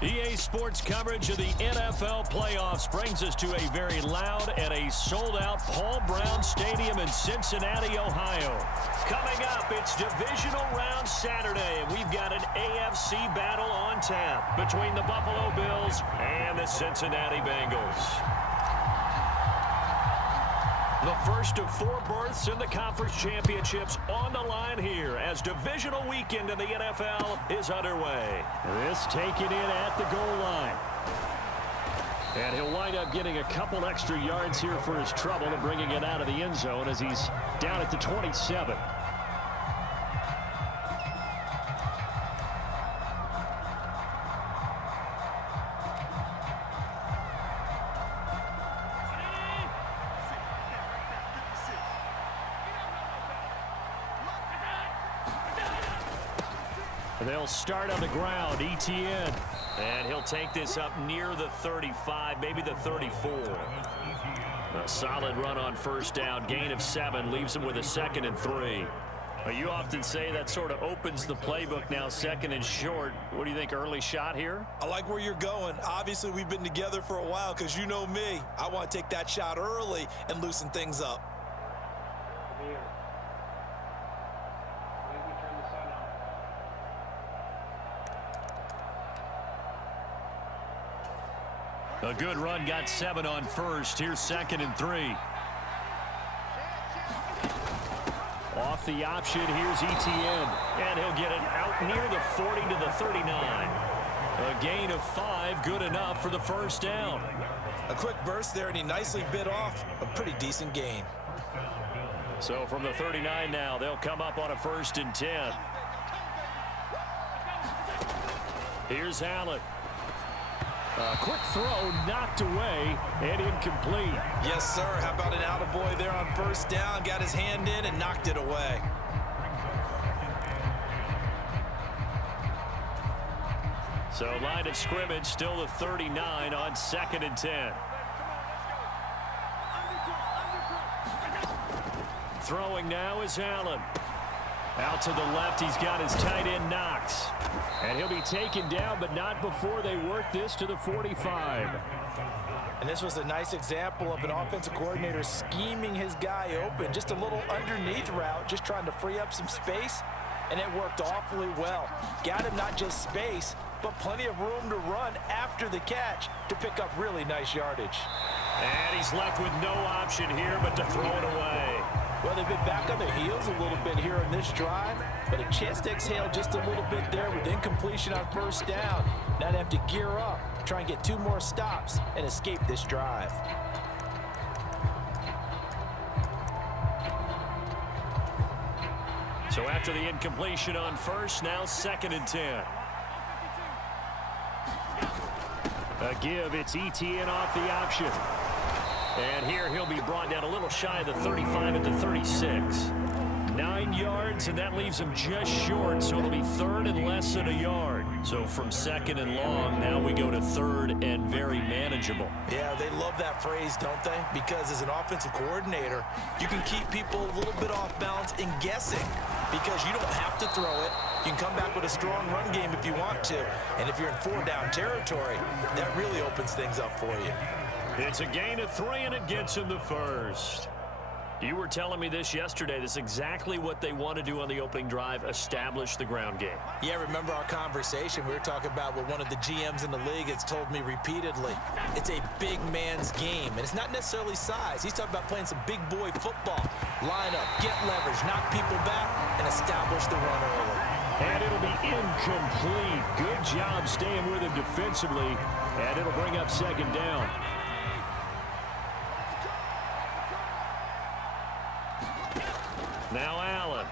EA Sports coverage of the NFL playoffs brings us to a very loud and a sold-out Paul Brown Stadium in Cincinnati, Ohio. Coming up, it's Divisional Round Saturday, and we've got an AFC battle on tap between the Buffalo Bills and the Cincinnati Bengals. The first of 4 berths in the conference championships on the line here as divisional weekend in the NFL is underway. This taken in at the goal line. And he'll wind up getting a couple extra yards here for his trouble and bringing it out of the end zone as he's down at the 27. They'll start on the ground, ETN. And he'll take this up near the 35, maybe the 34. A solid run on first down, gain of 7, leaves him with a 2nd and 3. You often say that sort of opens the playbook now, 2nd and short. What do you think, early shot here? I like where you're going. Obviously, we've been together for a while because you know me. I want to take that shot early and loosen things up. A good run, got 7 on first. Here's 2nd and 3. Off the option, here's ETN. And he'll get it out near the 40 to the 39. A gain of 5, good enough for the first down. A quick burst there, and he nicely bit off a pretty decent gain. So from the 39 now, they'll come up on a 1st and 10. Here's Allen. A quick throw knocked away and incomplete. Yes, sir. How about an attaboy there on first down? Got his hand in and knocked it away. So line of scrimmage still the 39 on 2nd and 10. Throwing now is Allen. Out to the left, he's got his tight end Knox. And he'll be taken down, but not before they work this to the 45. And this was a nice example of an offensive coordinator scheming his guy open. Just a little underneath route, just trying to free up some space. And it worked awfully well. Got him not just space, but plenty of room to run after the catch to pick up really nice yardage. And he's left with no option here but to throw it away. Well, they've been back on their heels a little bit here in this drive, but a chance to exhale just a little bit there with incompletion on first down. Now they have to gear up, try and get 2 more stops, and escape this drive. So after the incompletion on first, now 2nd and 10. A give, it's ETN off the option. And here he'll be brought down a little shy of the 35 at the 36. 9 yards, and that leaves him just short, so it'll be 3rd and less than a yard. So from 2nd and long, now we go to 3rd and very manageable. Yeah, they love that phrase, don't they? Because as an offensive coordinator, you can keep people a little bit off balance and guessing because you don't have to throw it. You can come back with a strong run game if you want to. And if you're in 4-down territory, that really opens things up for you. It's a gain of 3, and it gets him the first. You were telling me this yesterday. This is exactly what they want to do on the opening drive, establish the ground game. Yeah, remember our conversation. We were talking about what one of the GMs in the league has told me repeatedly. It's a big man's game, and it's not necessarily size. He's talking about playing some big boy football. Line up, get leverage, knock people back, and establish the run early. And it'll be incomplete. Good job staying with him defensively, and it'll bring up 2nd down. Now Allen.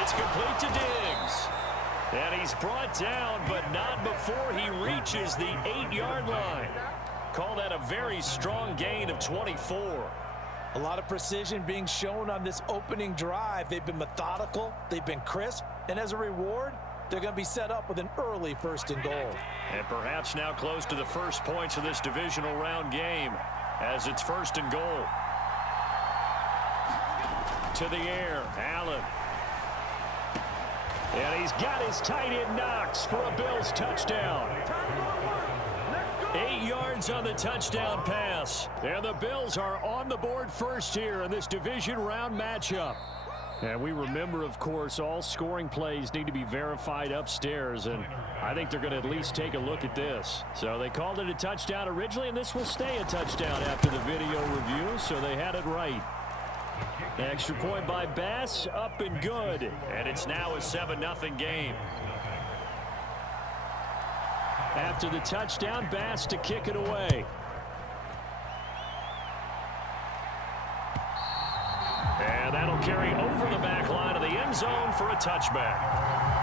It's complete to Diggs. And he's brought down, but not before he reaches the 8-yard line. Call that a very strong gain of 24. A lot of precision being shown on this opening drive. They've been methodical, they've been crisp, and as a reward, they're going to be set up with an early 1st and goal. And perhaps now close to the first points of this divisional round game as it's 1st and goal. To the air, Allen. And he's got his tight end Knox for a Bills touchdown. 8 yards on the touchdown pass. And the Bills are on the board first here in this division round matchup. And we remember, of course, all scoring plays need to be verified upstairs, and I think they're going to at least take a look at this. So they called it a touchdown originally, and this will stay a touchdown after the video review, so they had it right. Extra point by Bass, up and good. And it's now a 7-0 game. After the touchdown, Bass to kick it away. And that'll carry over the back line of the end zone for a touchback.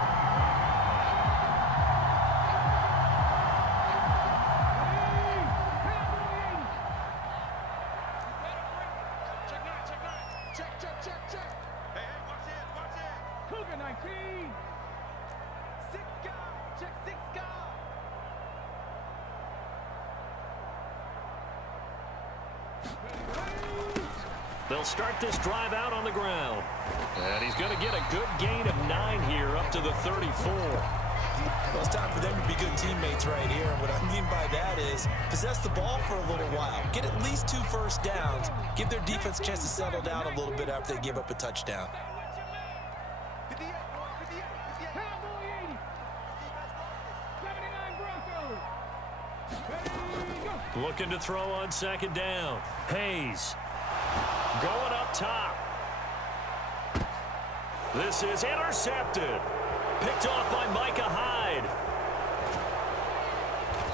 They'll start this drive out on the ground. And he's going to get a good gain of 9 here up to the 34. Well, it's time for them to be good teammates right here. And what I mean by that is possess the ball for a little while. Get at least 2 first downs. Give their defense a chance to settle down a little bit after they give up a touchdown. Looking to throw on second down. Hayes going up top. This is intercepted. Picked off by Micah Hyde.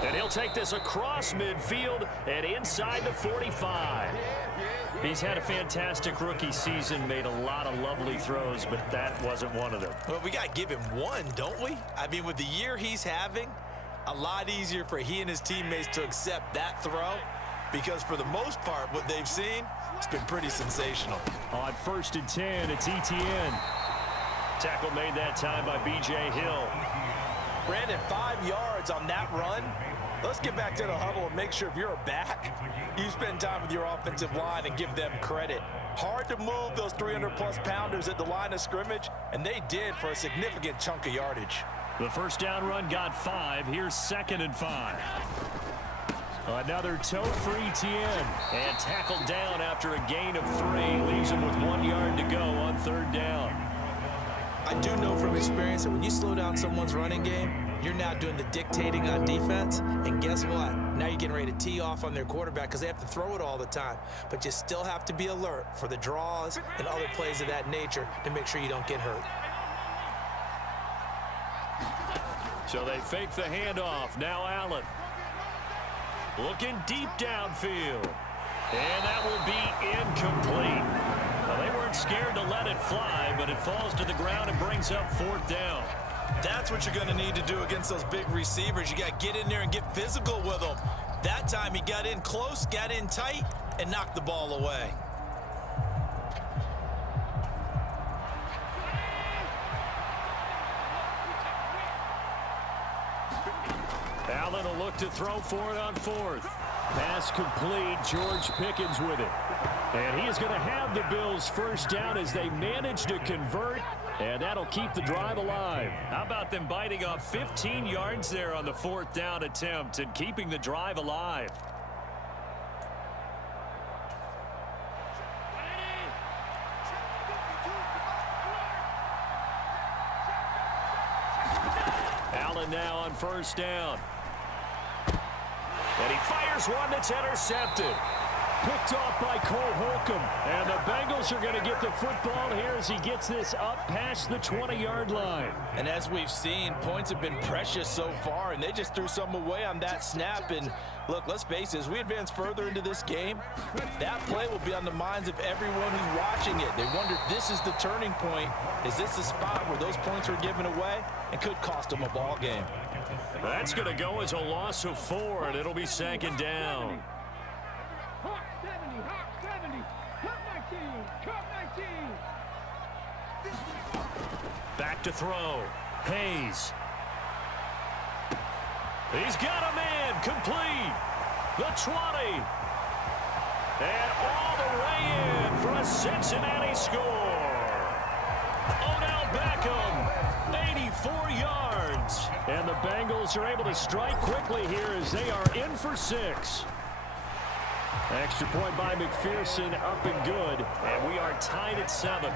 And he'll take this across midfield and inside the 45. He's had a fantastic rookie season, made a lot of lovely throws, but that wasn't one of them. Well, we got to give him one, don't we? I mean, with the year he's having, a lot easier for he and his teammates to accept that throw, because for the most part, what they've seen, it's been pretty sensational. On 1st and 10, it's ETN. Tackle made that time by B.J. Hill. Brandon, 5 yards on that run. Let's get back to the huddle and make sure if you're a back, you spend time with your offensive line and give them credit. Hard to move those 300-plus pounders at the line of scrimmage, and they did for a significant chunk of yardage. The first down run got 5. Here's 2nd and 5. Another tote for ETN. And tackled down after a gain of 3. Leaves him with 1 yard to go on 3rd down. I do know from experience that when you slow down someone's running game, you're now doing the dictating on defense. And guess what? Now you're getting ready to tee off on their quarterback because they have to throw it all the time. But you still have to be alert for the draws and other plays of that nature to make sure you don't get hurt. So they fake the handoff. Now Allen. Looking deep downfield. And that will be incomplete. Well, they weren't scared to let it fly, but it falls to the ground and brings up 4th down. That's what you're going to need to do against those big receivers. You got to get in there and get physical with them. That time he got in close, got in tight, and knocked the ball away. Allen will look to throw for it on 4th. Pass complete. George Pickens with it. And he is going to have the Bills' first down as they manage to convert, and that'll keep the drive alive. How about them biting off 15 yards there on the 4th down attempt and keeping the drive alive? Allen now on 1st down. And he fires one that's intercepted. Picked off by Cole Holcomb. And the Bengals are going to get the football here as he gets this up past the 20-yard line. And as we've seen, points have been precious so far, and they just threw some away on that snap. And look, let's face it, as we advance further into this game, that play will be on the minds of everyone who's watching it. They wonder if this is the turning point. Is this the spot where those points were given away and could cost them a ball game? That's going to go as a loss of 4, and it'll be 2nd down. Back to throw. Hayes. He's got a man. Complete. The 20. And all the way in for a Cincinnati score. Odell Beckham, 84 yards. And the Bengals are able to strike quickly here as they are in for 6. Extra point by McPherson, up and good. And we are tied at 7.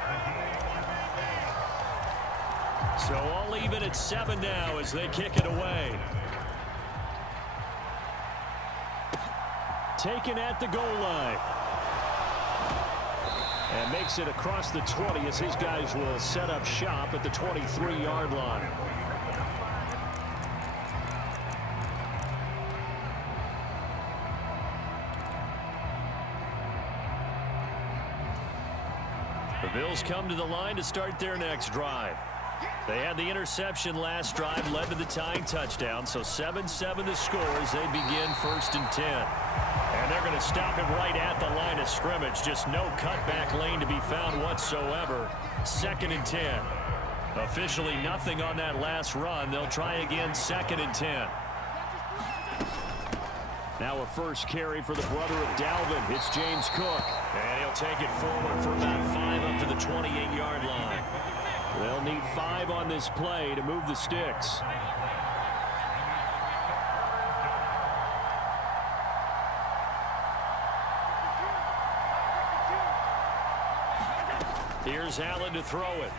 So all even at 7 now as they kick it away. Taken at the goal line. And makes it across the 20 as his guys will set up shop at the 23-yard line. The Bills come to the line to start their next drive. They had the interception last drive, led to the tying touchdown, so 7-7 the score as they begin 1st and 10. And they're going to stop it right at the line of scrimmage. Just no cutback lane to be found whatsoever. 2nd and 10. Officially nothing on that last run. They'll try again 2nd and 10. Now a first carry for the brother of Dalvin. It's James Cook. And he'll take it forward for about 5 up to the 28-yard line. They'll need 5 on this play to move the sticks. Here's Allen to throw it.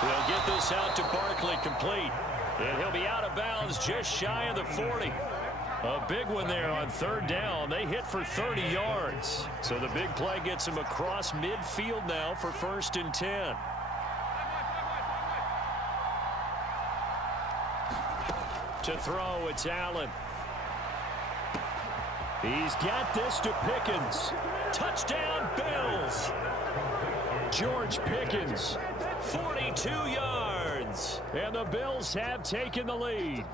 He'll get this out to Barkley, complete. And he'll be out of bounds just shy of the 40. A big one there on 3rd down. They hit for 30 yards. So the big play gets him across midfield now for 1st and 10. To throw, it's Allen. He's got this to Pickens. Touchdown, Bills. George Pickens, 42 yards. And the Bills have taken the lead.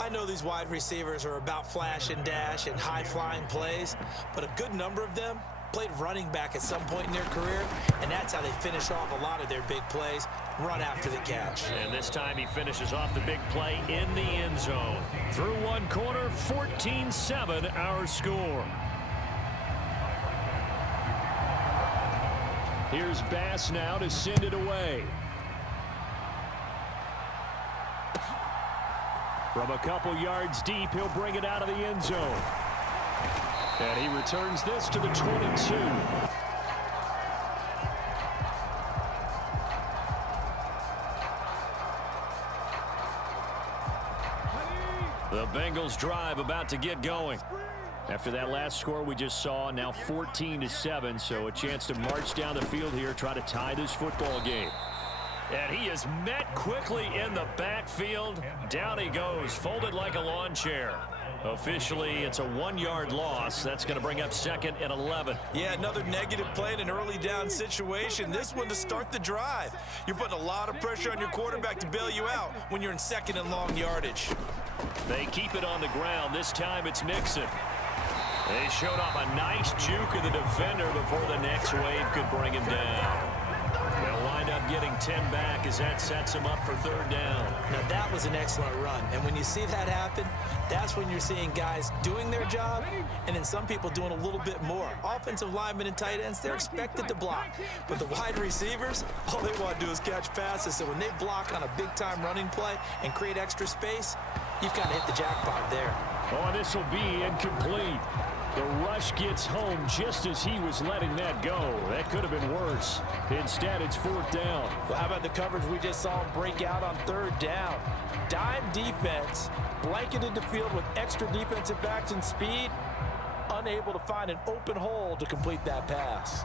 I know these wide receivers are about flash and dash and high-flying plays, but a good number of them played running back at some point in their career, and that's how they finish off a lot of their big plays, run after the catch. And this time he finishes off the big play in the end zone. Through one quarter, 14-7 our score. Here's Bass now to send it away. From a couple yards deep, he'll bring it out of the end zone. And he returns this to the 22. The Bengals drive about to get going. After that last score we just saw, now 14-7, so a chance to march down the field here, try to tie this football game. And he is met quickly in the backfield. Down he goes, folded like a lawn chair. Officially, it's a 1-yard loss. That's going to bring up 2nd and 11. Yeah, another negative play in an early down situation. This one to start the drive. You're putting a lot of pressure on your quarterback to bail you out when you're in 2nd and long yardage. They keep it on the ground. This time it's Mixon. They showed off a nice juke of the defender before the next wave could bring him down. They'll wind up getting 10 back as that sets him up for 3rd down. Now that was an excellent run, and when you see that happen, that's when you're seeing guys doing their job and then some people doing a little bit more. Offensive linemen and tight ends, they're expected to block, but the wide receivers, all they want to do is catch passes. So when they block on a big-time running play and create extra space, you've kind of hit the jackpot there. Oh, this will be incomplete. The rush gets home just as he was letting that go. That could have been worse. Instead, it's 4th down. Well, how about the coverage we just saw him break out on 3rd down? Dime defense, blanketed the field with extra defensive backs and speed, unable to find an open hole to complete that pass.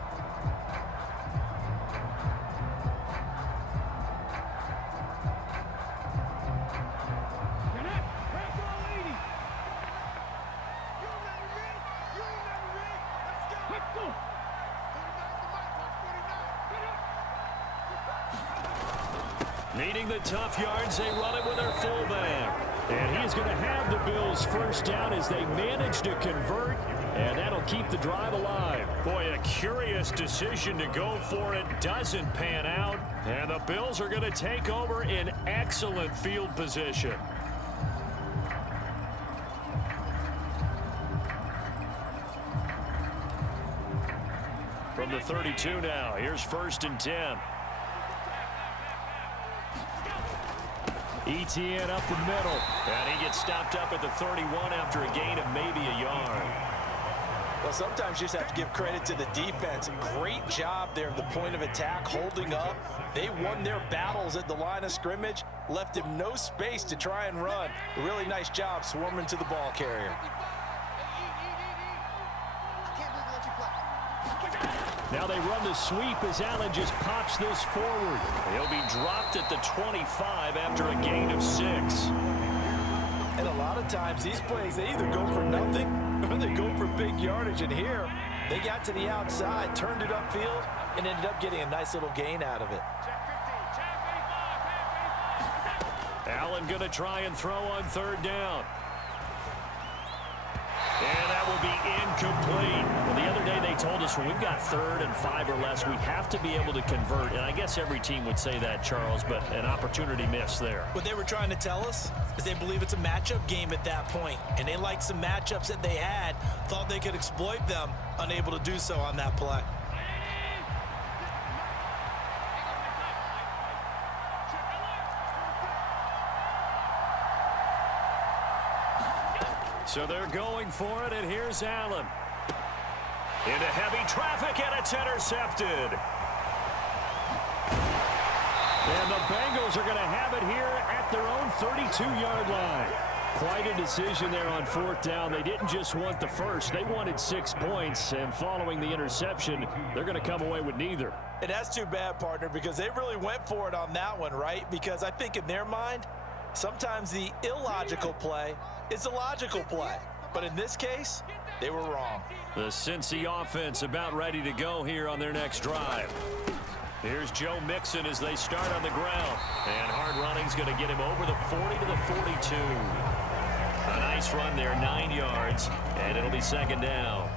Needing the tough yards, they run it with their fullback. And he is going to have the Bills 1st down as they manage to convert, and that'll keep the drive alive. Boy, a curious decision to go for it. Doesn't pan out, and the Bills are going to take over in excellent field position. From from the 32 now. Here's 1st and 10. ETN up the middle. And he gets stopped up at the 31 after a gain of maybe a yard. Well, sometimes you just have to give credit to the defense. Great job there at the point of attack, holding up. They won their battles at the line of scrimmage, left him no space to try and run. A really nice job swarming to the ball carrier. Now they run the sweep as Allen just pops this forward. He'll be dropped at the 25 after a gain of 6. And a lot of times these plays, they either go for nothing or they go for big yardage. And here, they got to the outside, turned it upfield, and ended up getting a nice little gain out of it. Allen going to try and throw on 3rd down. And that will be incomplete. Well, the other day they told us when we've got 3rd and 5 or less, we have to be able to convert. And I guess every team would say that, Charles, but an opportunity missed there. What they were trying to tell us is they believe it's a matchup game at that point. And they liked some matchups that they had, thought they could exploit them, unable to do so on that play. So they're going for it, and here's Allen. Into heavy traffic, and it's intercepted. And the Bengals are going to have it here at their own 32-yard line. Quite a decision there on 4th down. They didn't just want the first. They wanted 6 points, and following the interception, they're going to come away with neither. And that's too bad, partner, because they really went for it on that one, right? Because I think in their mind, sometimes the illogical play is a logical play. But in this case, they were wrong. The Cincy offense about ready to go here on their next drive. Here's Joe Mixon as they start on the ground. And hard running's going to get him over the 40 to the 42. A nice run there, 9 yards, and it'll be 2nd down.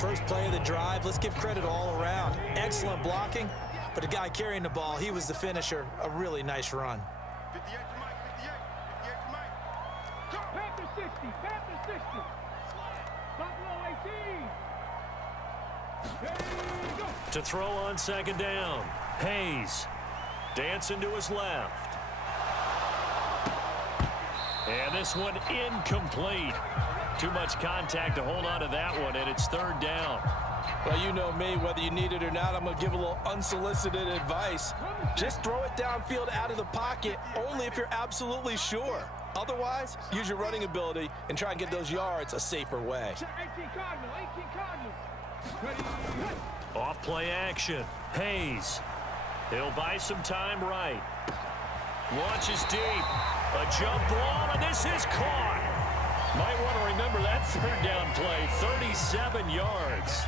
First play of the drive, let's give credit all around. Excellent blocking, but the guy carrying the ball, he was the finisher. A really nice run. To throw on 2nd down. Hayes dancing to his left. And this one incomplete. Too much contact to hold on to that one, and it's 3rd down. Well, you know me, whether you need it or not, I'm going to give a little unsolicited advice. Just throw it downfield out of the pocket, only if you're absolutely sure. Otherwise, use your running ability and try and get those yards a safer way. Off play action. Hayes. He'll buy some time right. Launches deep. A jump ball, and this is caught. Might want to remember that 3rd down play. 37 yards.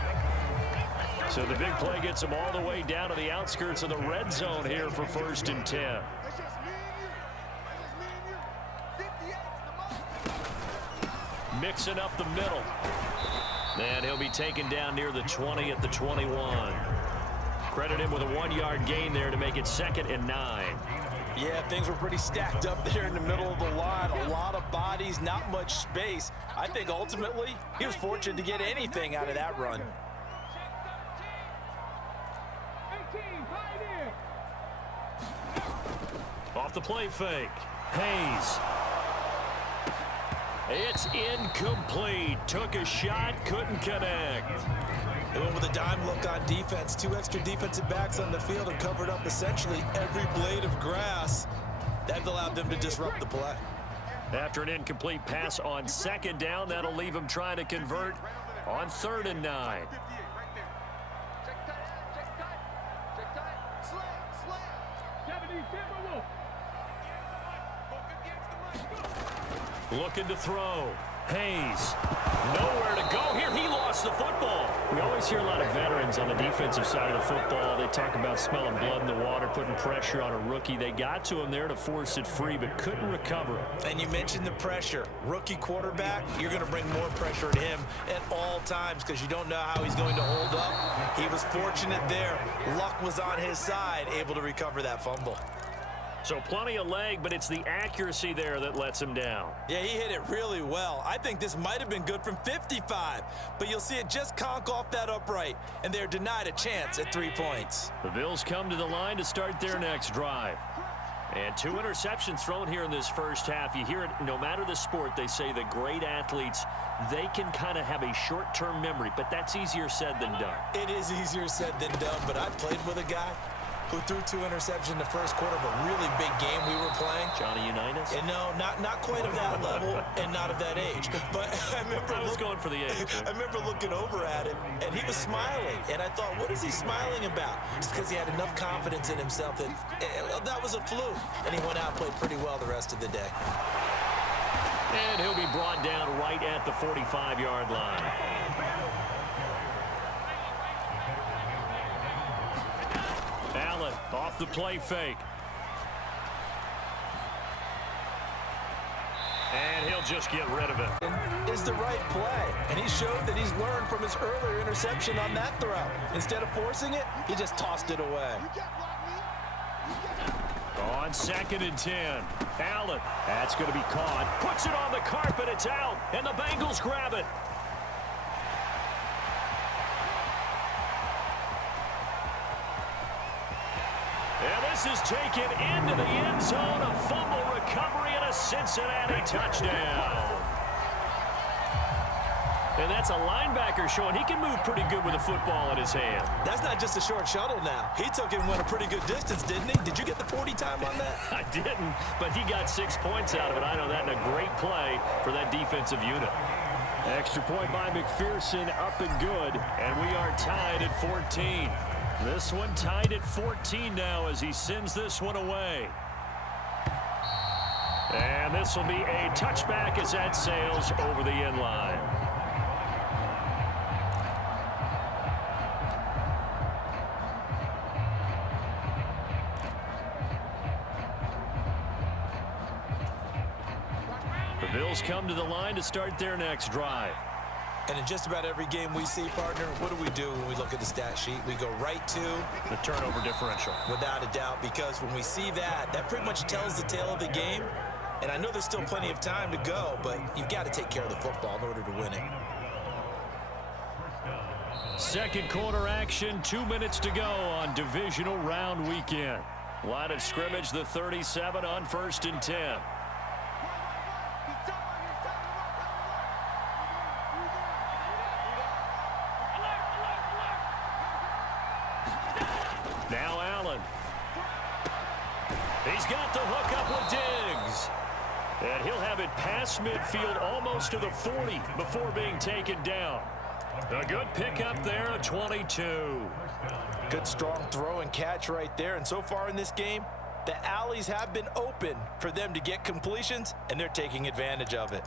So the big play gets them all the way down to the outskirts of the red zone here for 1st and 10. Mixing up the middle. And he'll be taken down near the 20 at the 21. Credit him with a 1-yard gain there to make it 2nd and 9. Yeah, things were pretty stacked up there in the middle of the line. A lot of bodies, not much space. I think ultimately he was fortunate to get anything out of that run. Off the play fake. Hayes. It's incomplete. Took a shot, couldn't connect. They went with a dime look on defense. 2 extra defensive backs on the field and covered up essentially every blade of grass. That allowed them to disrupt the play. After an incomplete pass on 2nd down, that'll leave them trying to convert on 3rd and 9. Looking to throw. Hayes. Nowhere to go here. He lost the football. We always hear a lot of veterans on the defensive side of the football. They talk about smelling blood in the water, putting pressure on a rookie. They got to him there to force it free, but couldn't recover it. And you mentioned the pressure. Rookie quarterback, you're going to bring more pressure at him at all times because you don't know how he's going to hold up. He was fortunate there. Luck was on his side, able to recover that fumble. So plenty of leg, but it's the accuracy there that lets him down. Yeah, he hit it really well. I think this might have been good from 55, but you'll see it just conk off that upright, and they're denied a chance at 3 points. The Bills come to the line to start their next drive. And 2 interceptions thrown here in this first half. You hear it, no matter the sport, they say the great athletes, they can kind of have a short-term memory, but that's easier said than done. It is easier said than done, but I played with a guy who threw 2 interceptions in the first quarter of a really big game we were playing. Johnny Unitas? And no, not quite of that level and not of that age. But I remember I was going for the age. I remember looking over at him, and he was smiling. And I thought, what is he smiling about? It's because he had enough confidence in himself that was a fluke. And he went out and played pretty well the rest of the day. And he'll be brought down right at the 45-yard line. Allen off the play fake. And he'll just get rid of it. It's the right play, and he showed that he's learned from his earlier interception on that throw. Instead of forcing it, he just tossed it away. On 2nd and 10, Allen, that's going to be caught. Puts it on the carpet, it's out, and the Bengals grab it. And this is taken into the end zone, a fumble recovery and a Cincinnati touchdown. And that's a linebacker showing he can move pretty good with a football in his hand. That's not just a short shuttle now. He took it and went a pretty good distance, didn't he? Did you get the 40 time on that? I didn't, but he got 6 points out of it. I know that, and a great play for that defensive unit. Extra point by McPherson, up and good, and we are tied at 14. This one tied at 14 now as he sends this one away. And this will be a touchback as that sails over the end line. The Bills come to the line to start their next drive. And in just about every game we see, partner, what do when we look at the stat sheet? We go right to the turnover differential. Without a doubt, because when we see that, that pretty much tells the tale of the game. And I know there's still plenty of time to go, but you've got to take care of the football in order to win it. Second quarter action, 2 minutes to go on Divisional Round weekend. Line of scrimmage, the 37 on 1st and 10. Now Allen. He's got the hook up with Diggs. And he'll have it past midfield almost to the 40 before being taken down. A good pickup there at 22. Good strong throw and catch right there. And so far in this game, the alleys have been open for them to get completions, and they're taking advantage of it.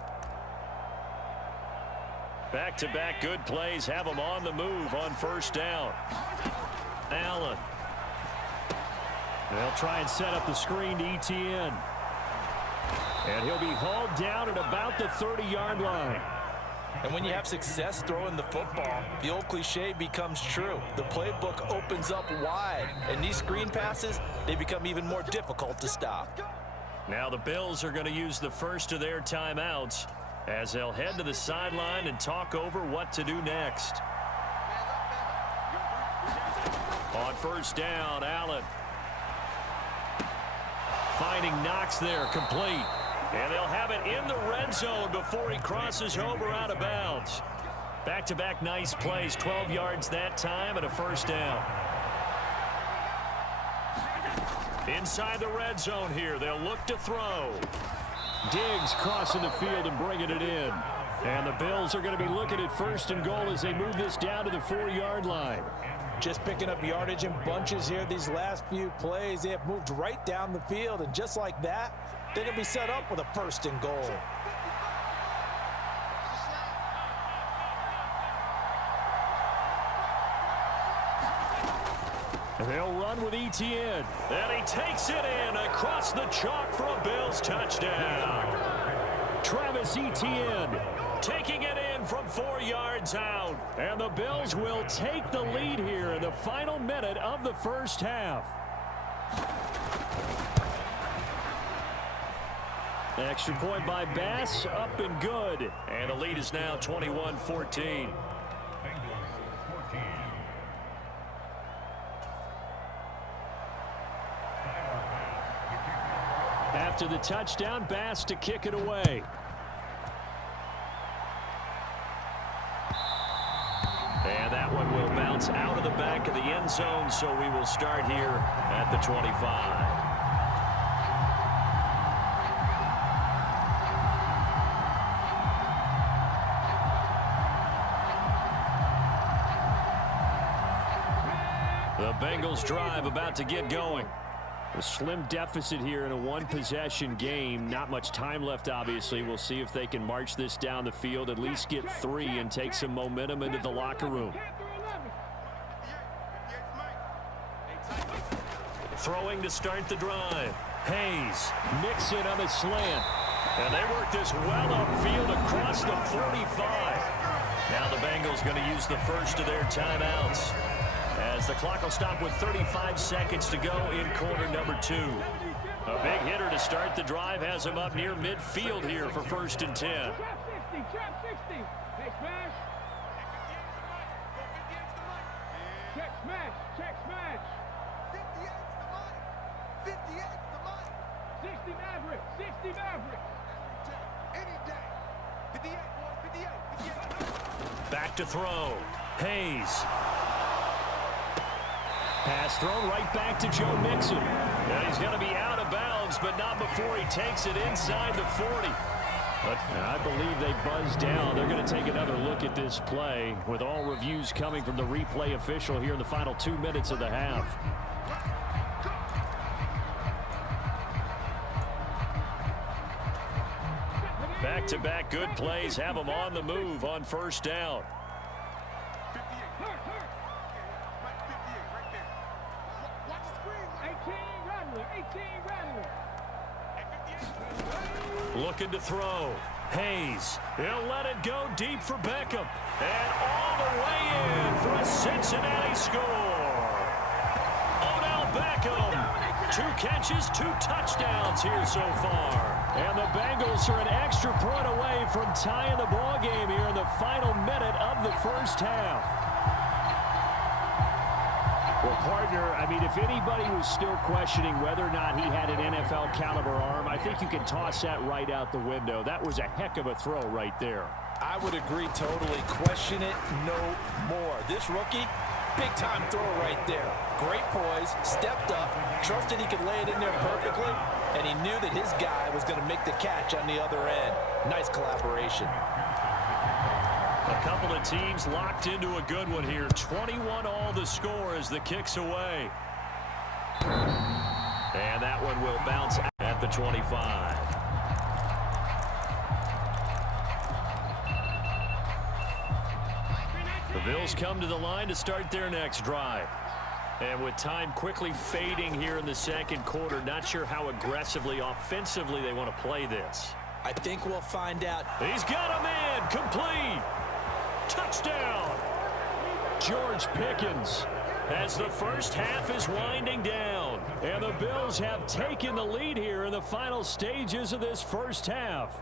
Back-to-back good plays have them on the move on 1st down. Allen. They'll try and set up the screen to ETN. And he'll be hauled down at about the 30-yard line. And when you have success throwing the football, the old cliche becomes true. The playbook opens up wide, and these screen passes, they become even more difficult to stop. Now the Bills are going to use the first of their timeouts as they'll head to the sideline and talk over what to do next. On 1st down, Allen. Finding Knox there, complete. And they'll have it in the red zone before he crosses over out of bounds. Back-to-back nice plays, 12 yards that time and a 1st down. Inside the red zone here, they'll look to throw. Diggs crossing the field and bringing it in. And the Bills are going to be looking at 1st and goal as they move this down to the 4-yard line. Just picking up yardage in bunches here these last few plays. They have moved right down the field, and just like that, they're going to be set up with a 1st and goal. And they'll run with ETN. And he takes it in across the chalk for a Bills touchdown. Travis Etienne taking it in from 4 yards out. And the Bills will take the lead here in the final minute of the first half. Extra point by Bass, up and good. And the lead is now 21-14. After the touchdown, Bass to kick it away. And that one will bounce out of the back of the end zone, so we will start here at the 25. The Bengals drive about to get going. A slim deficit here in a one-possession game. Not much time left, obviously. We'll see if they can march this down the field, at least get 3 and take some momentum into the locker room. Throwing to start the drive. Hayes, Mixon on a slant. And they work this well upfield across the 45. Now the Bengals going to use the first of their timeouts, as the clock will stop with 35 seconds to go in quarter number 2. A big hitter to start the drive has him up near midfield here for 1st and 10. Trap 60. Hey, smash. Check smash. Check smash. 58's the money. 58's the money. 60 Maverick. 60 Maverick. Any day. 58, boys. 58. 58. Back to throw. Hayes. Pass thrown right back to Joe Mixon. And he's going to be out of bounds, but not before he takes it inside the 40. But I believe they buzzed down. They're going to take another look at this play, with all reviews coming from the replay official here in the final 2 minutes of the half. Back-to-back good plays have them on the move on 1st down. 18 Rattler. Looking to throw. Hayes. He'll let it go deep for Beckham. And all the way in for a Cincinnati score. Odell Beckham. 2 catches, 2 touchdowns here so far. And the Bengals are an extra point away from tying the ball game here in the final minute of the 1st half. Well, partner, I mean, if anybody was still questioning whether or not he had an NFL caliber arm, I think you can toss that right out the window. That was a heck of a throw right there. I would agree totally. Question it no more. This rookie, big-time throw right there. Great poise, stepped up, trusted he could lay it in there perfectly, and he knew that his guy was going to make the catch on the other end. Nice collaboration. A couple of teams locked into a good one here. 21 all the score as the kick's away. And that one will bounce at the 25. The Bills come to the line to start their next drive. And with time quickly fading here in the 2nd quarter, not sure how aggressively, offensively they want to play this. I think we'll find out. He's got a man, complete. Touchdown! George Pickens, as the 1st half is winding down. And the Bills have taken the lead here in the final stages of this 1st half.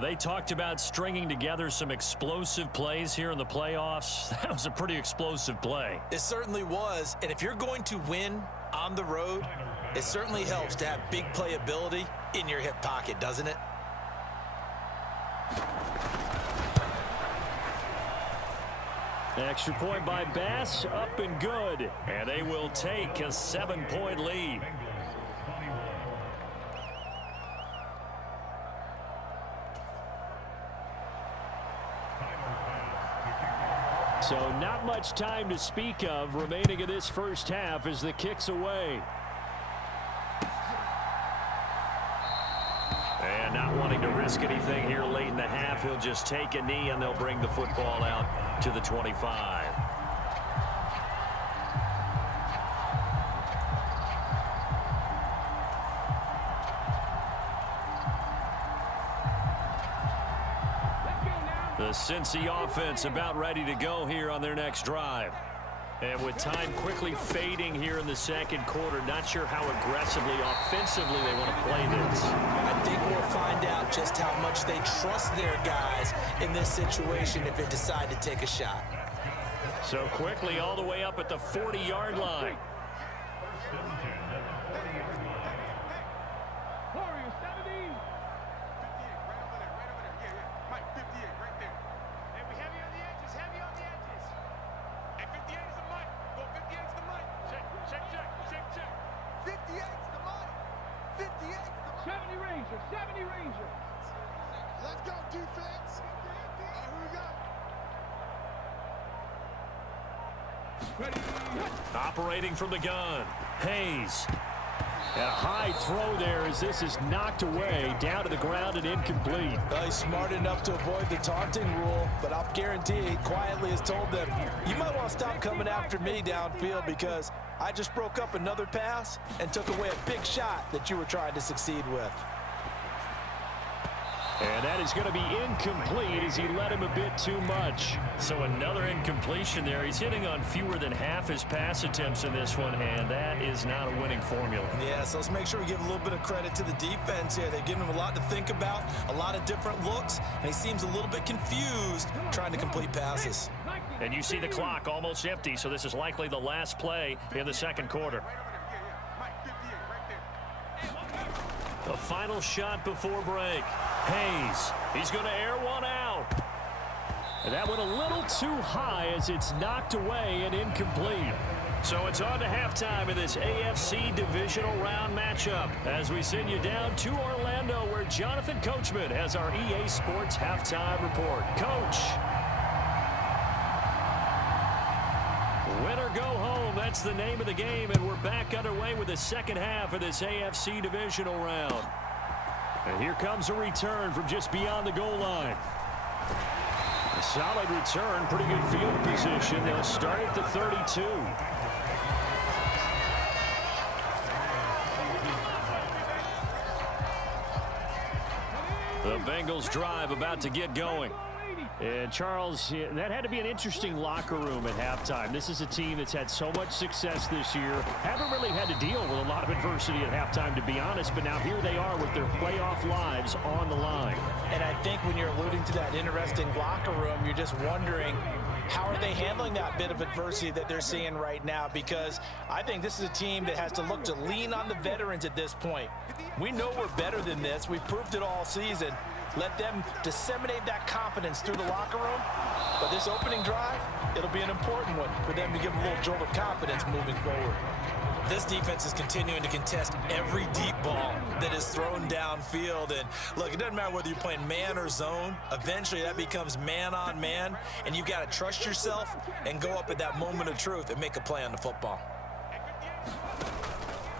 They talked about stringing together some explosive plays here in the playoffs. That was a pretty explosive play. It certainly was. And if you're going to win on the road, it certainly helps to have big playability in your hip pocket, doesn't it? Extra point by Bass, up and good. And they will take a 7-point lead. So not much time to speak of remaining in this 1st half as the kick's away. And not wanting to risk anything here late in the half, he'll just take a knee and they'll bring the football out to the 25. The Cincy offense about ready to go here on their next drive. And with time quickly fading here in the second quarter, not sure how aggressively, offensively they want to play this. I think we'll find out just how much they trust their guys in this situation if they decide to take a shot. So quickly all the way up at the 40-yard line. Warriors 70. 58, right over there, right over there. Yeah, yeah. Mike, 58, right there. And we heavy on the edges, heavy on the edges. And 58 is the mic. Go 58 is the mic. Check, check, check, check, check. 58 is the mic. 58 is the mic. 70 Rangers, 70 Rangers. Let's go, defense. All right, who we got? Ready. Operating from the gun. Hayes. And a high throw there as this is knocked away, down to the ground and incomplete. Well, he's smart enough to avoid the taunting rule, but I'll guarantee he quietly has told them, you might want to stop coming after me downfield because I just broke up another pass and took away a big shot that you were trying to succeed with. And that is going to be incomplete as he let him a bit too much. So another incompletion there. He's hitting on fewer than half his pass attempts in this one, and that is not a winning formula. Yeah, so let's make sure we give a little bit of credit to the defense here. They've given him a lot to think about, a lot of different looks, and he seems a little bit confused trying to complete passes. And you see the clock almost empty, so this is likely the last play in the second quarter. Right over there. Yeah, yeah. Mike, 58, right there. The final shot before break. Hayes, he's going to air one out. And that went a little too high as it's knocked away and incomplete. So it's on to halftime in this AFC Divisional Round matchup as we send you down to Orlando where Jonathan Coachman has our EA Sports Halftime Report. Coach. Win or go home, that's the name of the game, and we're back underway with the second half of this AFC Divisional Round. And here comes a return from just beyond the goal line. A solid return, pretty good field position. They'll start at the 32. The Bengals drive about to get going. And Charles, that had to be an interesting locker room at halftime. This is a team that's had so much success this year. Haven't really had to deal with a lot of adversity at halftime, to be honest. But now here they are with their playoff lives on the line. And I think when you're alluding to that interesting locker room, you're just wondering, how are they handling that bit of adversity that they're seeing right now? Because I think this is a team that has to look to lean on the veterans at this point. We know we're better than this. We've proved it all season. Let them disseminate that confidence through the locker room. But this opening drive, it'll be an important one for them to give them a little jolt of confidence moving forward. This defense is continuing to contest every deep ball that is thrown downfield. And look, it doesn't matter whether you're playing man or zone. Eventually, that becomes man on man. And you've got to trust yourself and go up at that moment of truth and make a play on the football.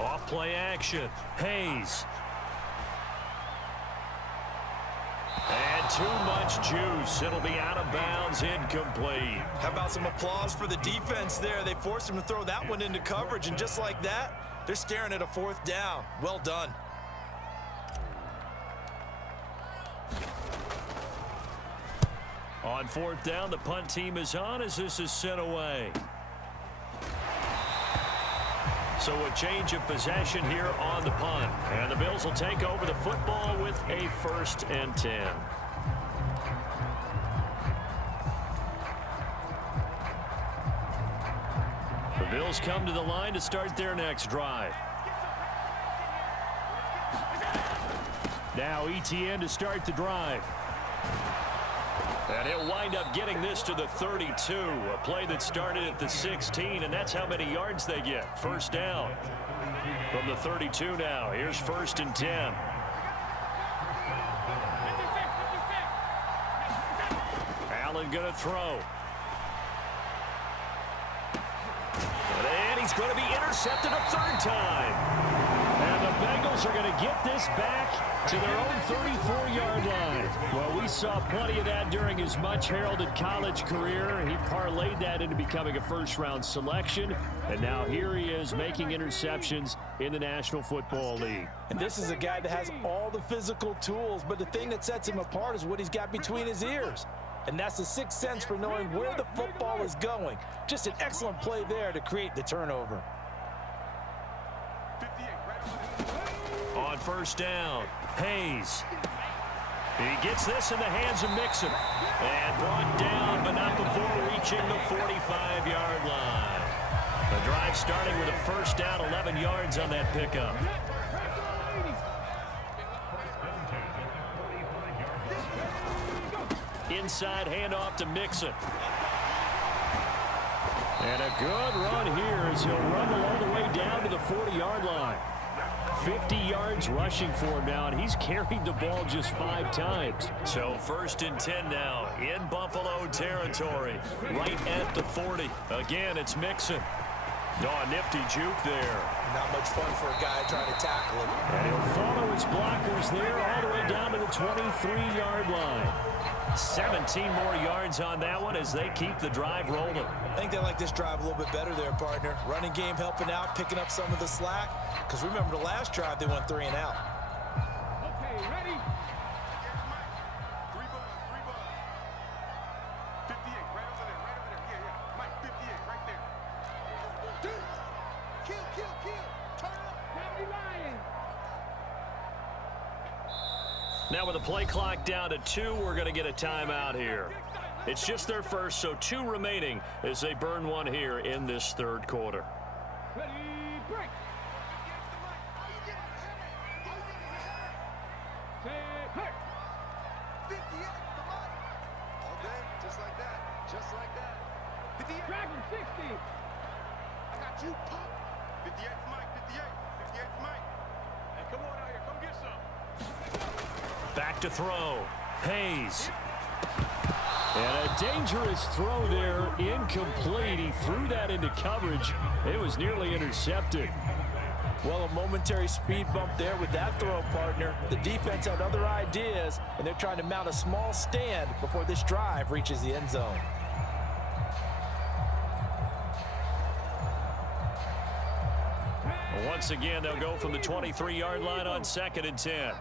Off play action. Hayes. And too much juice. It'll be out of bounds, incomplete. How about some applause for the defense there? They forced him to throw that one into coverage, and just like that, they're staring at a fourth down. Well done. On fourth down, the punt team is on as this is sent away. So a change of possession here on the punt. And the Bills will take over the football with a 1st and 10. The Bills come to the line to start their next drive. Now ETN to start the drive. And he'll wind up getting this to the 32, a play that started at the 16, and that's how many yards they get. 1st down from the 32 now. Here's 1st and 10. Allen going to throw. And he's going to be intercepted a 3rd time. And the Bengals are going to get this back to their own 34-yard line. Well, we saw plenty of that during his much-heralded college career. He parlayed that into becoming a first-round selection, and now here he is making interceptions in the National Football League. And this is a guy that has all the physical tools, but the thing that sets him apart is what he's got between his ears. And that's the sixth sense for knowing where the football is going. Just an excellent play there to create the turnover. On first down, Hayes. He gets this in the hands of Mixon. And brought down, but not before reaching the 45-yard line. The drive starting with a first down, 11 yards on that pickup. Inside handoff to Mixon. And a good run here as he'll rumble all the way down to the 40-yard line. 50 yards rushing for him now, and he's carried the ball just 5 times. So first and 10 now in Buffalo territory, right at the 40. Again, it's Mixon. Oh, nifty juke there. Not much fun for a guy trying to tackle him. And he'll follow his blockers there all the way down to the 23-yard line. 17 more yards on that one as they keep the drive rolling. I think they like this drive a little bit better there, partner. Running game helping out, picking up some of the slack. Because remember the last drive, they went 3 and out. Okay, ready? 58, right over there, right over there. Yeah, yeah. Mike, 58, right there. Dude, kill. Turn up. Happy Lion. Now with the play clock down to 2, we're going to get a timeout here. It's just their first, so 2 remaining as they burn one here in this third quarter. Ready, break. Set, hurt. 58, the mic. All day, just like that. Just like that. 58. Dragon 60. I got you, pop. 58's Mike, 58. 58's Mike. Hey, come on out here. Come get some. Back to throw. Hayes. And a dangerous throw there. Incomplete. He threw that into coverage. It was nearly intercepted. Well, a momentary speed bump there with that throw, partner. The defense had other ideas, and they're trying to mount a small stand before this drive reaches the end zone. Once again, they'll go from the 23-yard line on 2nd and 10. Defense,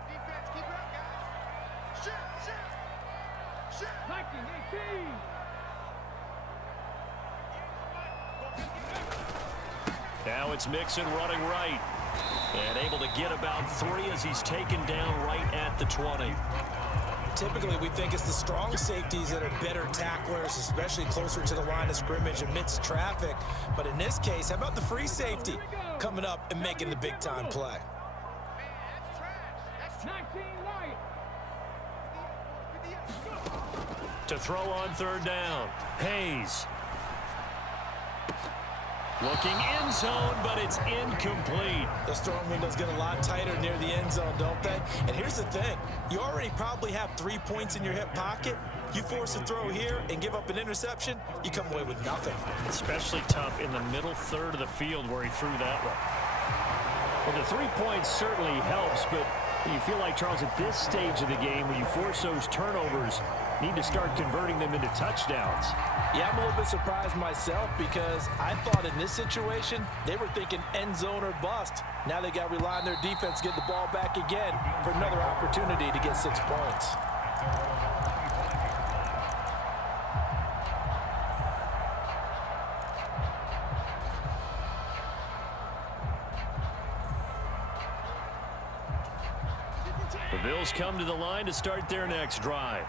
keep it up, guys. Shit. Viking 18. Now it's Mixon running right. And able to get about 3 as he's taken down right at the 20. Typically, we think it's the strong safeties that are better tacklers, especially closer to the line of scrimmage amidst traffic. But in this case, how about the free safety coming up and making the big-time play? Man, that's trash. That's 19 Lion. To throw on 3rd down. Hayes. Looking end zone, but it's incomplete. The throwing windows get a lot tighter near the end zone, don't they? And here's the thing. You already probably have 3 points in your hip pocket. You force a throw here and give up an interception, you come away with nothing. Especially tough in the middle third of the field where he threw that one. Well, the 3 points certainly helps, but you feel like, Charles, at this stage of the game, when you force those turnovers, need to start converting them into touchdowns. Yeah, I'm a little bit surprised myself because I thought in this situation, they were thinking end zone or bust. Now they got to rely on their defense to get the ball back again for another opportunity to get 6 points. The Bills come to the line to start their next drive.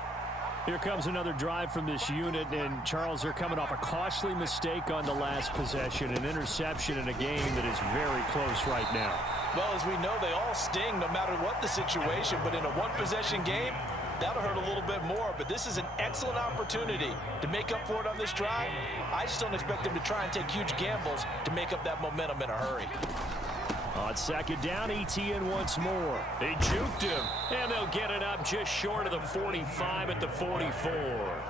Here comes another drive from this unit, and Charles, they're coming off a costly mistake on the last possession, an interception in a game that is very close right now. Well, as we know, they all sting no matter what the situation, but in a one-possession game, that'll hurt a little bit more. But this is an excellent opportunity to make up for it on this drive. I just don't expect them to try and take huge gambles to make up that momentum in a hurry. On 2nd down, ETN once more. They juked him, and they'll get it up just short of the 45 at the 44.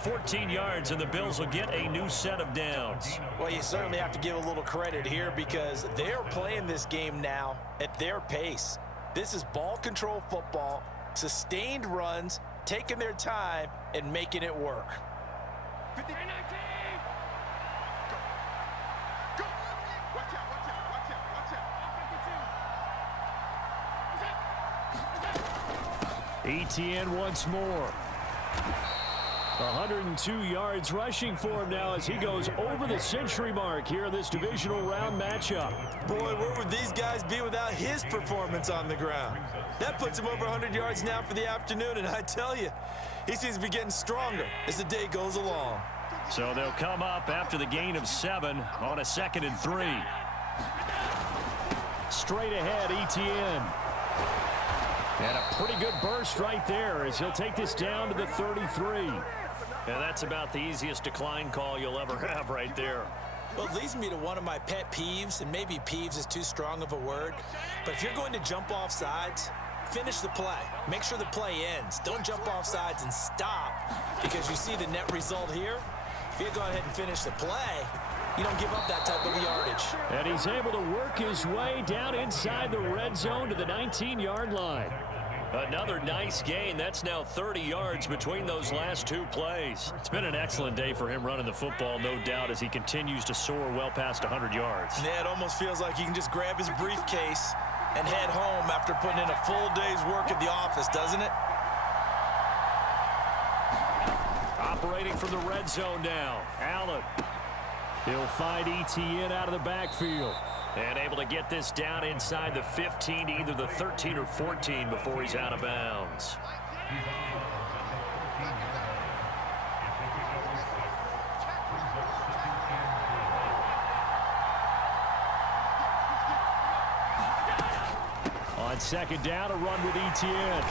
14 yards, and the Bills will get a new set of downs. Well, you certainly have to give a little credit here because they're playing this game now at their pace. This is ball control football, sustained runs, taking their time, and making it work. 50, 19. Go. Watch out. ETN once more. 102 yards rushing for him now as he goes over the century mark here in this divisional round matchup. Boy, where would these guys be without his performance on the ground? That puts him over 100 yards now for the afternoon, and I tell you, he seems to be getting stronger as the day goes along. So they'll come up after the gain of 7 on a 2nd and 3. Straight ahead, Etienne. And a pretty good burst right there as he'll take this down to the 33. And that's about the easiest decline call you'll ever have right there. Well, it leads me to one of my pet peeves, and maybe peeves is too strong of a word, but if you're going to jump off sides, finish the play. Make sure the play ends. Don't jump off sides and stop, because you see the net result here. If you go ahead and finish the play, you don't give up that type of yardage. And he's able to work his way down inside the red zone to the 19-yard line. Another nice gain. That's now 30 yards between those last 2 plays. It's been an excellent day for him running the football, no doubt, as he continues to soar well past 100 yards. Yeah, it almost feels like he can just grab his briefcase and head home after putting in a full day's work at the office, doesn't it? Operating from the red zone now. Allen. He'll find Etienne out of the backfield. And able to get this down inside the 15 to either the 13 or 14 before he's out of bounds. On 2nd down, a run with Etienne.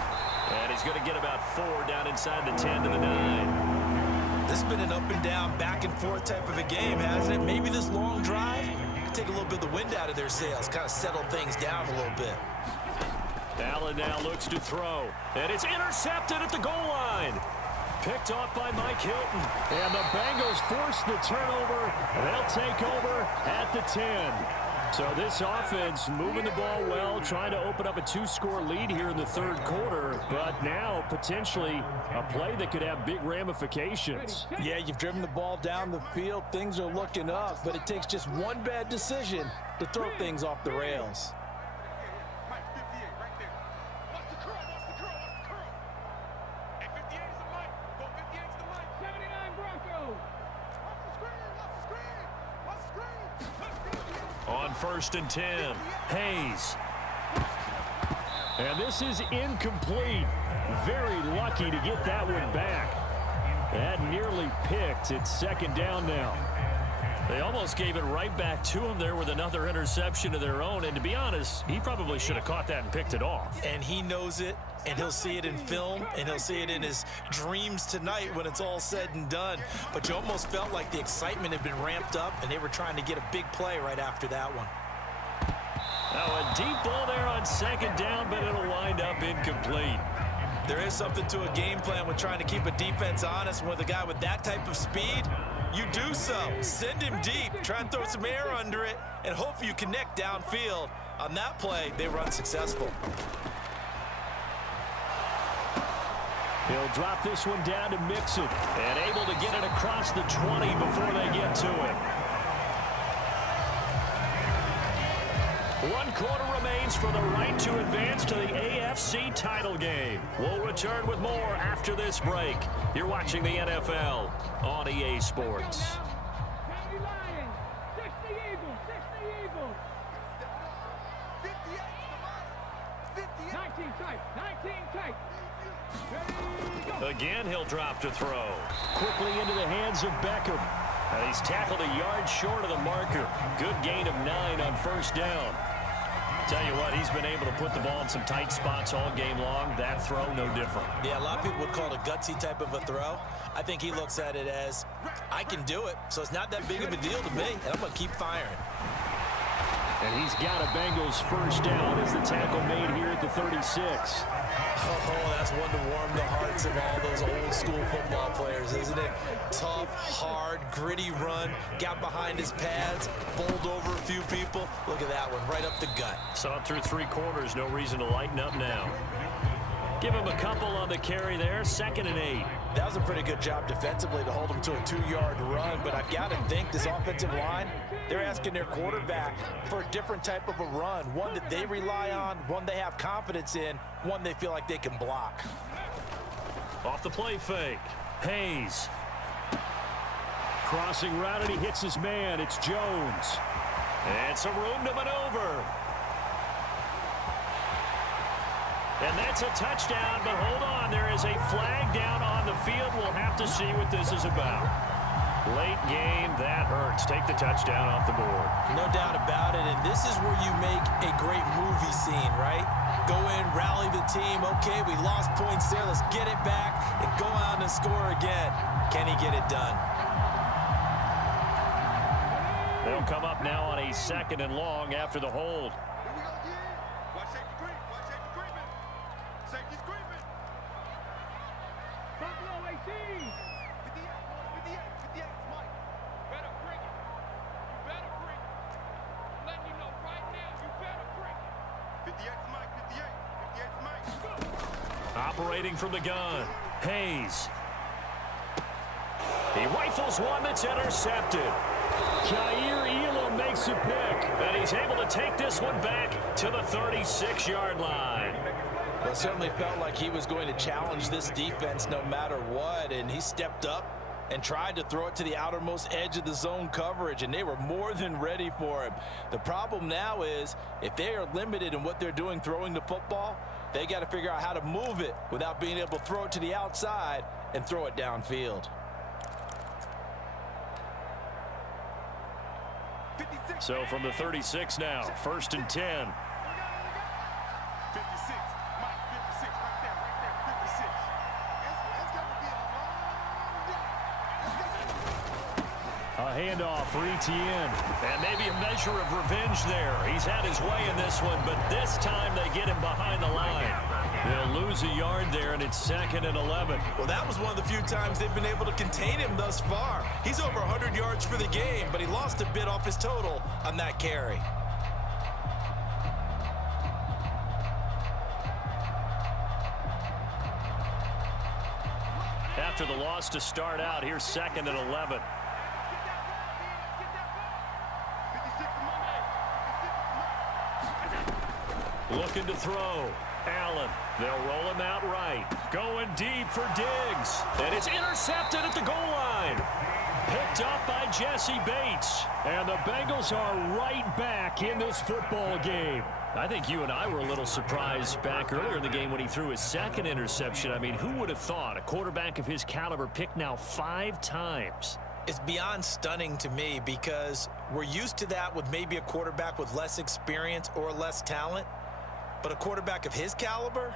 And he's going to get about 4 down inside the 10 to the 9. This has been an up and down, back and forth type of a game, hasn't it? Maybe this long drive take a little bit of the wind out of their sails, kind of settle things down a little bit. Allen now looks to throw, and it's intercepted at the goal line. Picked off by Mike Hilton, and the Bengals force the turnover. They'll take over at the 10. So this offense moving the ball well, trying to open up a 2-score lead here in the 3rd quarter, but now potentially a play that could have big ramifications. Yeah, you've driven the ball down the field. Things are looking up, but it takes just one bad decision to throw things off the rails. Mike, 58 right there. Watch the curl, watch the curl, watch the curl. Hey, 58 is the Mike. Go 58 is the Mike. 79 Broncos. Watch the screen, watch the screen. Watch the screen. On 1st and 10, Hayes. And this is incomplete. Very lucky to get that one back. That nearly picked. It's 2nd down now. They almost gave it right back to him there with another interception of their own. And to be honest, he probably should have caught that and picked it off. And he knows it, and he'll see it in film, and he'll see it in his dreams tonight when it's all said and done. But you almost felt like the excitement had been ramped up, and they were trying to get a big play right after that one. Now a deep ball there on 2nd down, but it'll wind up incomplete. There is something to a game plan with trying to keep a defense honest. With a guy with that type of speed, you do so. Send him deep, try and throw some air under it, and hope you connect downfield. On that play, they run successful. He'll drop this one down to Mixon, and able to get it across the 20 before they get to it. 1 quarter remains for the right to advance to the AFC title game. We'll return with more after this break. You're watching the NFL on EA Sports. 70 Lions. 60 Eagles. 60 Eagles. 58 is the Mike. 58. 19 tight. 19 tight. Ready, go. Again, he'll drop to throw. Quickly into the hands of Beckham. And he's tackled a yard short of the marker. Good gain of 9 on 1st down. Tell you what, he's been able to put the ball in some tight spots all game long. That throw, no different. Yeah, a lot of people would call it a gutsy type of a throw. I think he looks at it as, I can do it, so it's not that big of a deal to me, and I'm going to keep firing. And he's got a Bengals 1st down as the tackle made here at the 36. Oh, that's one to warm the hearts of all those old school football players, isn't it? Tough, hard, gritty run, got behind his pads, bowled over a few people. Look at that one, right up the gut. Saw it through 3 quarters, no reason to lighten up now. Give him a couple on the carry there, 2nd and 8. That was a pretty good job defensively to hold him to a 2-yard run, but I've got to think this offensive line, they're asking their quarterback for a different type of a run, one that they rely on, one they have confidence in, one they feel like they can block. Off the play fake. Hayes. Crossing route, and he hits his man. It's Jones. And some room to maneuver. And that's a touchdown, but hold on. There is a flag down on the field. We'll have to see what this is about. Late game, that hurts. Take the touchdown off the board. No doubt about it, and this is where you make a great movie scene, right? Go in, rally the team. Okay, we lost points there. Let's get it back and go out and score again. Can he get it done? They'll come up now on a 2nd and long after the hold. Here we go again. Watch safety creep. Watch safety creeping. Safety's creeping. Buffalo 18. 58, Mike. Better bring it. You better bring it. I'm letting you know right now, you better bring it. 58's Mike, 58's Mike. Operating from the gun. Hayes. He rifles one that's intercepted. Jair Elam makes a pick, and he's able to take this one back to the 36-yard line. Well, it certainly felt like he was going to challenge this defense no matter what, and he stepped up and tried to throw it to the outermost edge of the zone coverage, and they were more than ready for him. The problem now is if they are limited in what they're doing throwing the football, they got to figure out how to move it without being able to throw it to the outside and throw it downfield. So from the 36 now, 1st and 10. 56. Mike, 56. Right there. 56. It's going to be a long day. A handoff for Etienne. And maybe a measure of revenge there. He's had his way in this one, but this time they get him behind the line. They'll lose a yard there, and it's 2nd and 11. Well, that was one of the few times they've been able to contain him thus far. He's over 100 yards for the game, but he lost a bit off his total on that carry. After the loss to start out, here's 2nd and 11. Looking to throw. Allen. They'll roll him out right. Going deep for Diggs. And it's intercepted at the goal line. Picked up by Jesse Bates. And the Bengals are right back in this football game. I think you and I were a little surprised back earlier in the game when he threw his 2nd interception. I mean, who would have thought a quarterback of his caliber picked now 5 times? It's beyond stunning to me because we're used to that with maybe a quarterback with less experience or less talent. But a quarterback of his caliber,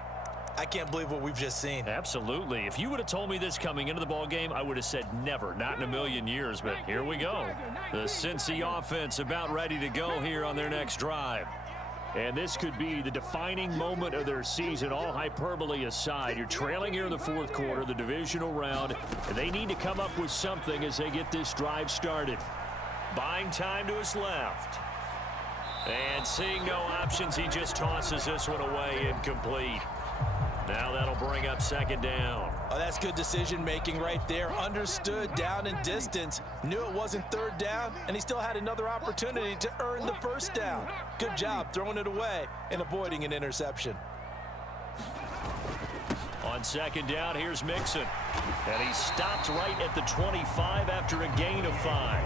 I can't believe what we've just seen. Absolutely. If you would have told me this coming into the ball game, I would have said never, not in a million years. But here we go. The Cincy offense about ready to go here on their next drive. And this could be the defining moment of their season, all hyperbole aside. You're trailing here in the 4th quarter, the divisional round. And they need to come up with something as they get this drive started. Buying time to his left. And seeing no options, he just tosses this one away incomplete. Now that'll bring up 2nd down. Oh, that's good decision-making right there. Understood down and distance. Knew it wasn't 3rd down, and he still had another opportunity to earn the 1st down. Good job throwing it away and avoiding an interception. On 2nd down, here's Mixon. And he stopped right at the 25 after a gain of 5.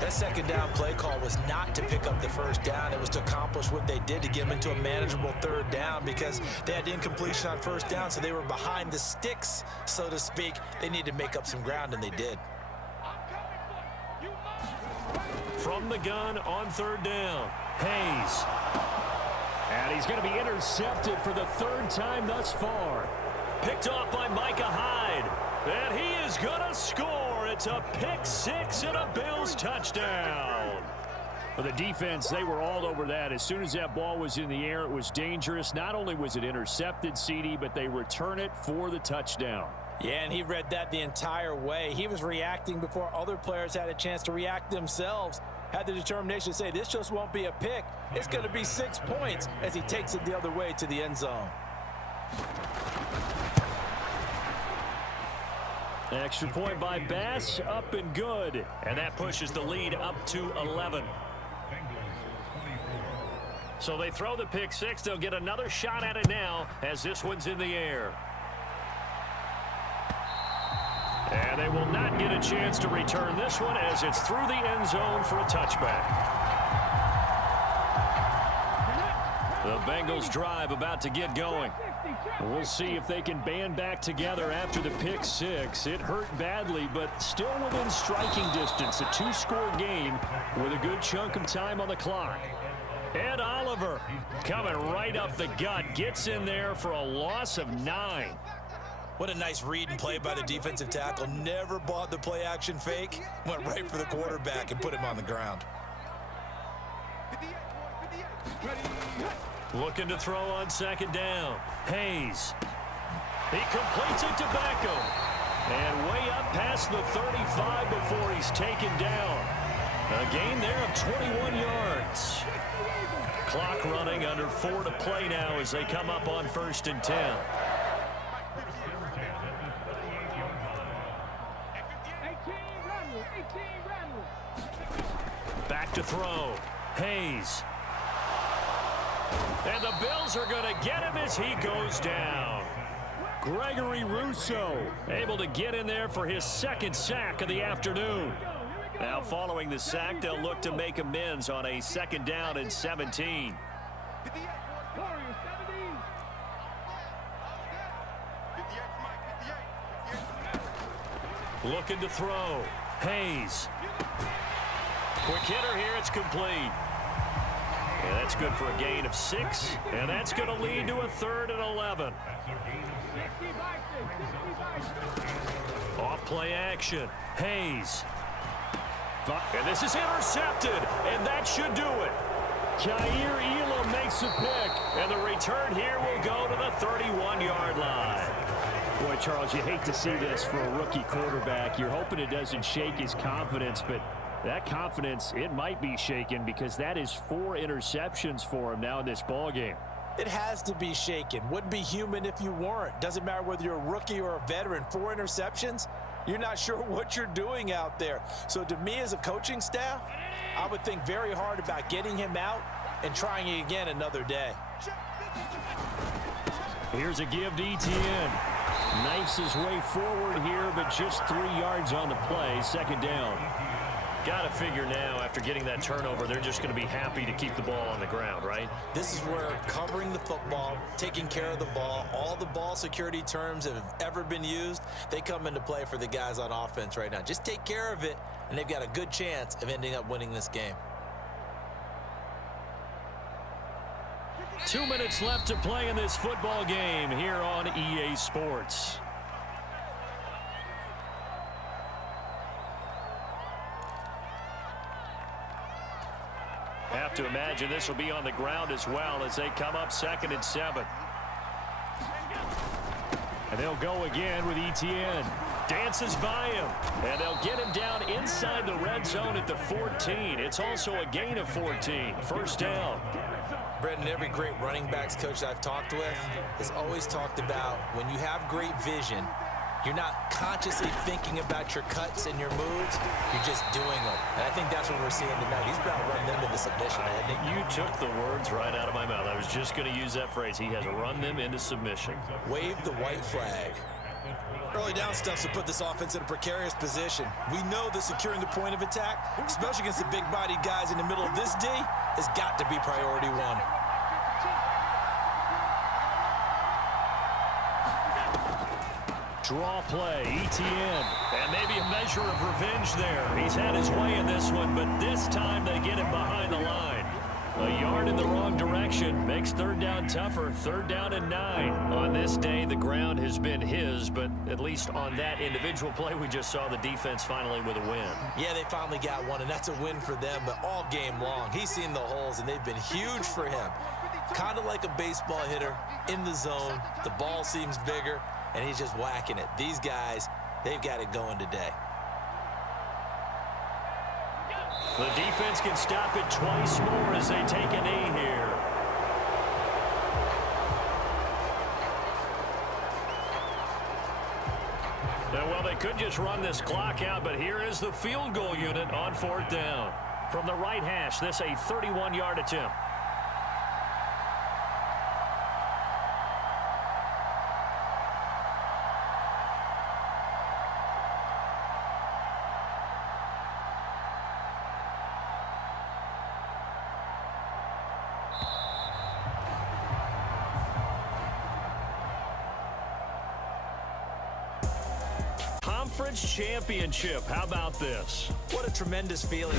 That 2nd down play call was not to pick up the 1st down. It was to accomplish what they did to get them into a manageable 3rd down because they had incompletion on 1st down, so they were behind the sticks, so to speak. They needed to make up some ground, and they did. From the gun on 3rd down, Hayes. And he's going to be intercepted for the 3rd time thus far. Picked off by Micah Hyde. And he is going to score. It's a pick 6 and a Bills touchdown. For the defense, they were all over that. As soon as that ball was in the air, it was dangerous. Not only was it intercepted, CD, but they return it for the touchdown. Yeah, and he read that the entire way. He was reacting before other players had a chance to react themselves. Had the determination to say, this just won't be a pick. It's going to be 6 points as he takes it the other way to the end zone. Extra point by Bass, up and good. And that pushes the lead up to 11. So they throw the pick 6. They'll get another shot at it now as this one's in the air. And they will not get a chance to return this one as it's through the end zone for a touchback. The Bengals drive about to get going. We'll see if they can band back together after the pick six. It hurt badly, but still within striking distance. A two-score game with a good chunk of time on the clock. Ed Oliver coming right up the gut. Gets in there for a loss of 9. What a nice read and play by the defensive tackle. Never bought the play-action fake. Went right for the quarterback and put him on the ground. Looking to throw on second down. Hayes. He completes it to Beckham. And way up past the 35 before he's taken down. A gain there of 21 yards. Clock running, under 4 to play now as they come up on 1st and 10. Back to throw. Hayes. And the Bills are going to get him as he goes down. Gregory Rousseau able to get in there for his second sack of the afternoon. Now following the sack, they'll look to make amends on a 2nd down and 17. Looking to throw. Hayes. Quick hitter here, it's complete. And that's good for a gain of 6, and that's going to lead to a 3rd and 11. Off play action. Hayes. And this is intercepted, and that should do it. Jair Elam makes a pick, and the return here will go to the 31-yard line. Boy, Charles, you hate to see this for a rookie quarterback. You're hoping it doesn't shake his confidence, but that confidence, it might be shaken because that is 4 interceptions for him now in this ballgame. It has to be shaken. Wouldn't be human if you weren't. Doesn't matter whether you're a rookie or a veteran. 4 interceptions, you're not sure what you're doing out there. So to me as a coaching staff, I would think very hard about getting him out and trying it again another day. Here's a give to Etienne. Knifes his way forward here, but just 3 yards on the play. 2nd down. Got to figure now, after getting that turnover, they're just going to be happy to keep the ball on the ground, right? This is where covering the football, taking care of the ball, all the ball security terms that have ever been used, they come into play for the guys on offense right now. Just take care of it, and they've got a good chance of ending up winning this game. 2 minutes left to play in this football game here on EA Sports. Have to imagine this will be on the ground as well as they come up 2nd and 7. And they'll go again with Etienne. Dances by him. And they'll get him down inside the red zone at the 14. It's also a gain of 14. 1st down. Brendan, every great running backs coach I've talked with has always talked about when you have great vision, you're not consciously thinking about your cuts and your moves. You're just doing them. And I think that's what we're seeing tonight. He's about to run them into submission, hasn't he? You took the words right out of my mouth. I was just going to use that phrase. He has run them into submission. Wave the white flag. Early down stuff to put this offense in a precarious position. We know that securing the point of attack, especially against the big-bodied guys in the middle of this D, has got to be priority 1. Draw play, Etienne, and maybe a measure of revenge there. He's had his way in this one, but this time they get him behind the line. A yard in the wrong direction makes 3rd down tougher. 3rd down and 9. On this day, the ground has been his, but at least on that individual play, we just saw the defense finally with a win. Yeah, they finally got one, and that's a win for them, but all game long, he's seen the holes, and they've been huge for him. Kind of like a baseball hitter in the zone. The ball seems bigger, and he's just whacking it. These guys, they've got it going today. The defense can stop it twice more as they take a knee here. Now, well, they could just run this clock out, but here is the field goal unit on 4th down. From the right hash, this a 31-yard attempt. conference championship. How about this? What a tremendous feeling.